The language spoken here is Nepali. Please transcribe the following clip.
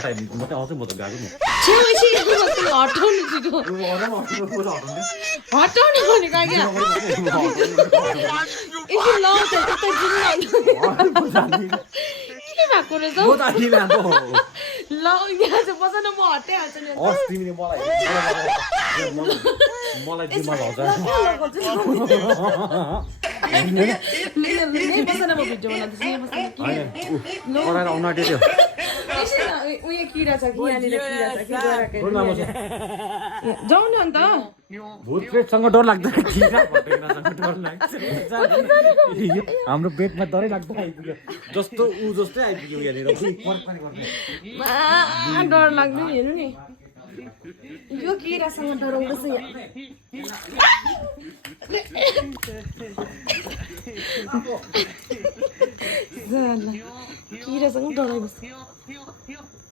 मात्रै आउँछ म त गएको नि हटाउनु छिटो हटाउनु भनेको क्या एकछिन लाउँछ त्यता के भएको रहेछ हौ? ल यहाँ चाहिँ बस न म हटाइहाल्छु नि तिमीले मलाई दिमाग आउँछ बस न म भिडियो बनाउँदैछु आउन आँट्यो उयो किरा छ कि यहाँनिर किरा छ कि जाउँ न अन्त भूत प्रेतसँग डर लाग्दैन डर लाग्छ हाम्रो बेडमा डरै लाग्दैन आइपुग्यो जस्तो ऊ जस्तै आइपुग्यो यहाँनिर डर लाग्दैन हेर्नु नि यो किरासँग डराउँदैछ किरासँग डराइबस्छ